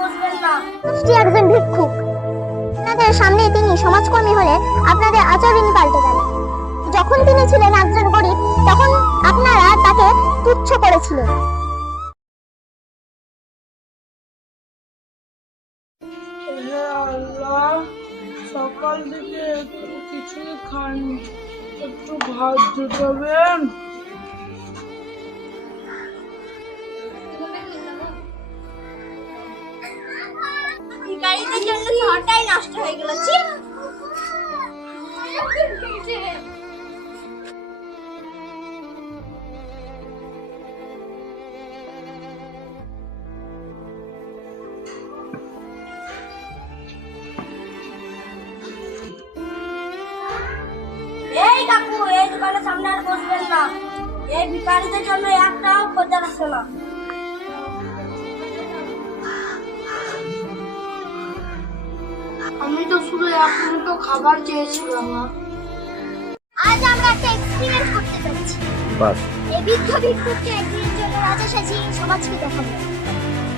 বসবেন না মানুষটি একজন ভিক্ষুক। আপনাদের সামনে তিনি সমাজকর্মী হলে আপনাদের আচরণই পাল্টে গেল যখন তিনি ছিলেন একজন গরিব, তখন আপনারা তাকে তুচ্ছ করেছিলেন। সকাল থেকে একটু কিছুই খাইনি। একটু ভাত জুটাবেন জন্য নষ্ট হয়ে গেল এই কাকু, এই দোকানের সামনে আর বসবেন না। এই ভিখারিদের জন্য একটাও খদ্দের আসে না। আমি তো শুধু এক মুঠো খাবার চেয়েছিলাম না। আজ আমরা একটা এক্সপেরিমেন্ট করতে যাচ্ছি। বাস এই বৃদ্ধ ভিক্ষুককে একদিনের জন্য রাজা সাজিয়ে সমাজকে দেখাবো।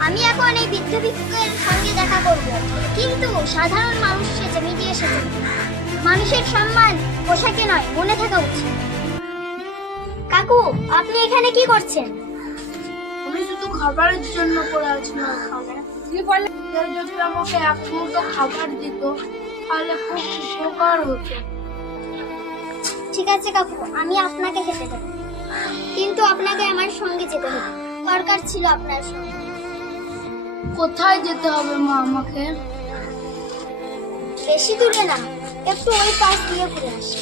আমি এখন এই বৃদ্ধ ভিক্ষুকের সঙ্গে দেখা করব। কিন্তু সাধারণ মানুষ সেজে মিটিয়ে এসেছে। মানুষের সম্মান পোশাকে নয় মনে থাকা উচিত। কাকু আপনি এখানে কি করছেন? আমি শুধু খাবারের জন্য পড়ে আছি না এখানে কি বলে কেউ যদি আমাকে এক মুঠো খাবার দিত তাহলে খুব উপকার হতো। ঠিক আছে কাকু আমি আপনাকে খেতে দেবো। কিন্তু আপনাকে আমার সঙ্গে যেতে হবে। দরকার ছিল আপনার সঙ্গে। কোথায় যেতে হবে মা আমাকে? বেশি দূরে না একটু ওই পাশ দিয়ে ঘুরে আসি।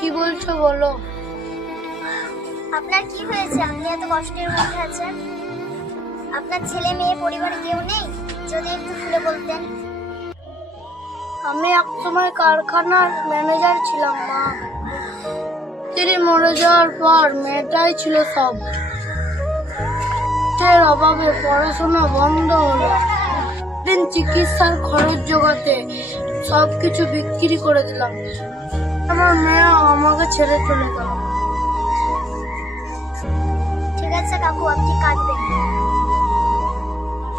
কি বলছো বলো? আপনার কি হয়েছে? আপনি এত কষ্টের মধ্যে আছেন? আপনার ছেলে মেয়ে পরিবারে কেউ নেই? যদি একটু খুলে বলতেন। আমি এক সময় কারখানার ম্যানেজার ছিলাম মা। তিনি মরে যাওয়ার পর মেয়েটাই ছিল সব। অর্থের অভাবে পড়াশোনা বন্ধ হলো। দিন চিকিৎসার খরচ জোগাতে সব কিছু বিক্রি করে দিলাম। আমার মেয়ে আমাকে ছেড়ে চলে গেল। ঠিক আছে কাকু আপনি কাঁদবেন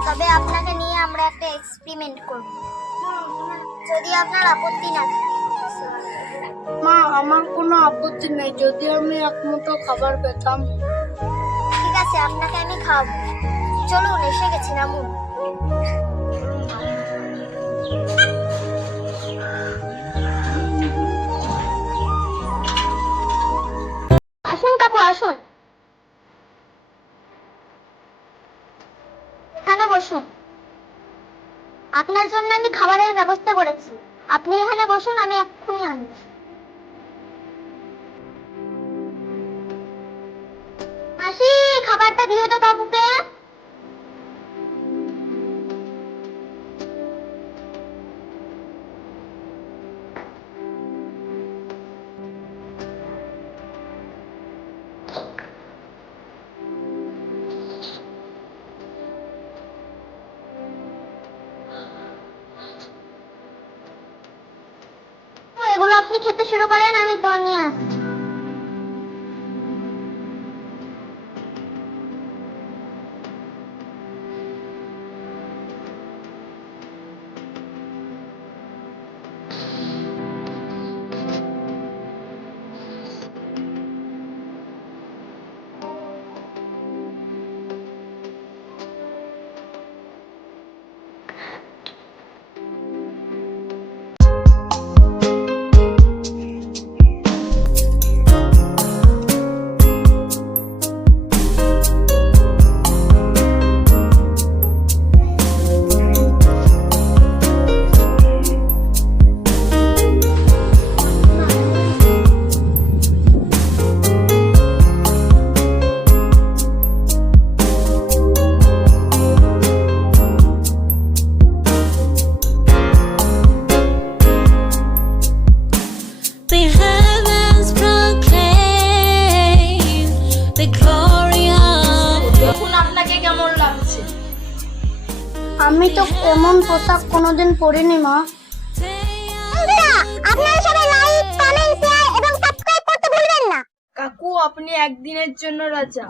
তবে আপনাকে নিয়ে আমরা একটা এক্সপেরিমেন্ট করব। যদি আপনার আপত্তি না থাকে। মা আমার কোনো আপত্তি নেই। যদি আমি এক মুঠো খাবার পেতাম। ঠিক আছে আপনাকে আমি খাওয়াবো। চলুন এসে গেছি নামুন। আপনার জন্য আমি খাবারের ব্যবস্থা করেছি। আপনি এখানে বসুন, আমি এক্ষুনি মাসি, খাবারটা দিয়ে তো বাবুকে আপনি খেতে শুরু করেন আমি দর নিয়ে আমি তো এমন পোশাক কোনোদিন পরিনি মা। আপনারা সবাই লাইক কমেন্ট শেয়ার এবং সাবস্ক্রাইব করতে ভুলবেন না। কাকু আপনি একদিনের জন্য রাজা।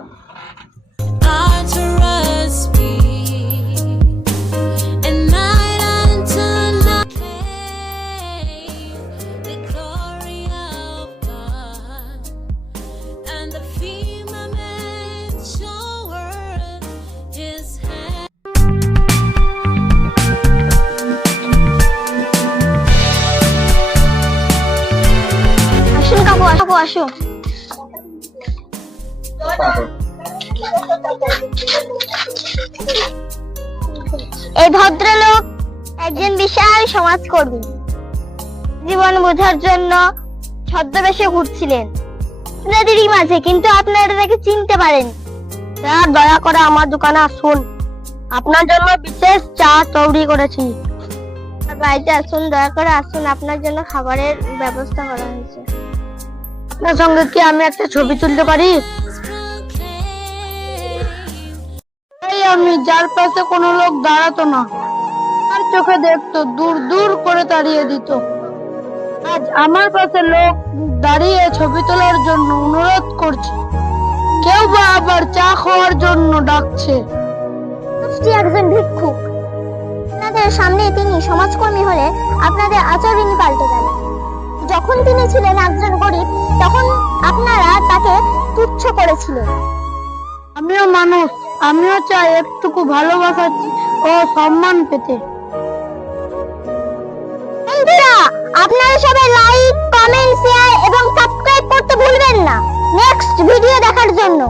কাকু এই ভদ্রলোক একজন বিশাল সমাজকর্মী। জীবন বোঝার জন্য ছদ্মবেশে ঘুরছিলেন। আপনাদেরই মাঝে, কিন্তু আপনারা তাকে চিনতে পারেন স্যার দয়া করে আমার দোকানে আসুন। আপনার জন্য বিশেষ চা তৈরি করেছি। বাড়িতে আসুন, দয়া করে আসুন। আপনার জন্য খাবারের ব্যবস্থা করা হয়েছে। আপনার সঙ্গে কি আমি একটা ছবি তুলতে পারি? আমি যার পাশে কোনো লোক দাঁড়াতো না। আর চোখে দেখতো, দূর দূর করে তাড়িয়ে দিত। আজ আমার পাশে লোক দাঁড়িয়ে ছবি তোলার জন্য অনুরোধ করছে। কেউ বা আবার চা খাওয়ার জন্য ডাকছে। একজন ভিক্ষুক। আপনাদের সামনে তিনি সমাজকর্মী হলে আপনাদের আচরণই পাল্টে গেল যখন তিনি ছিলেন একজন গরিব তখন আপনারা তাকে তুচ্ছ করেছিলেন। আমিও মানুষ আমিও চাই একটুকু ভালোবাসা ও সম্মান পেতে। বন্ধুরা আপনারা সবাই লাইক কমেন্ট শেয়ার এবং সাবস্ক্রাইব করতে ভুলবেন না। নেক্সট ভিডিও দেখার জন্য।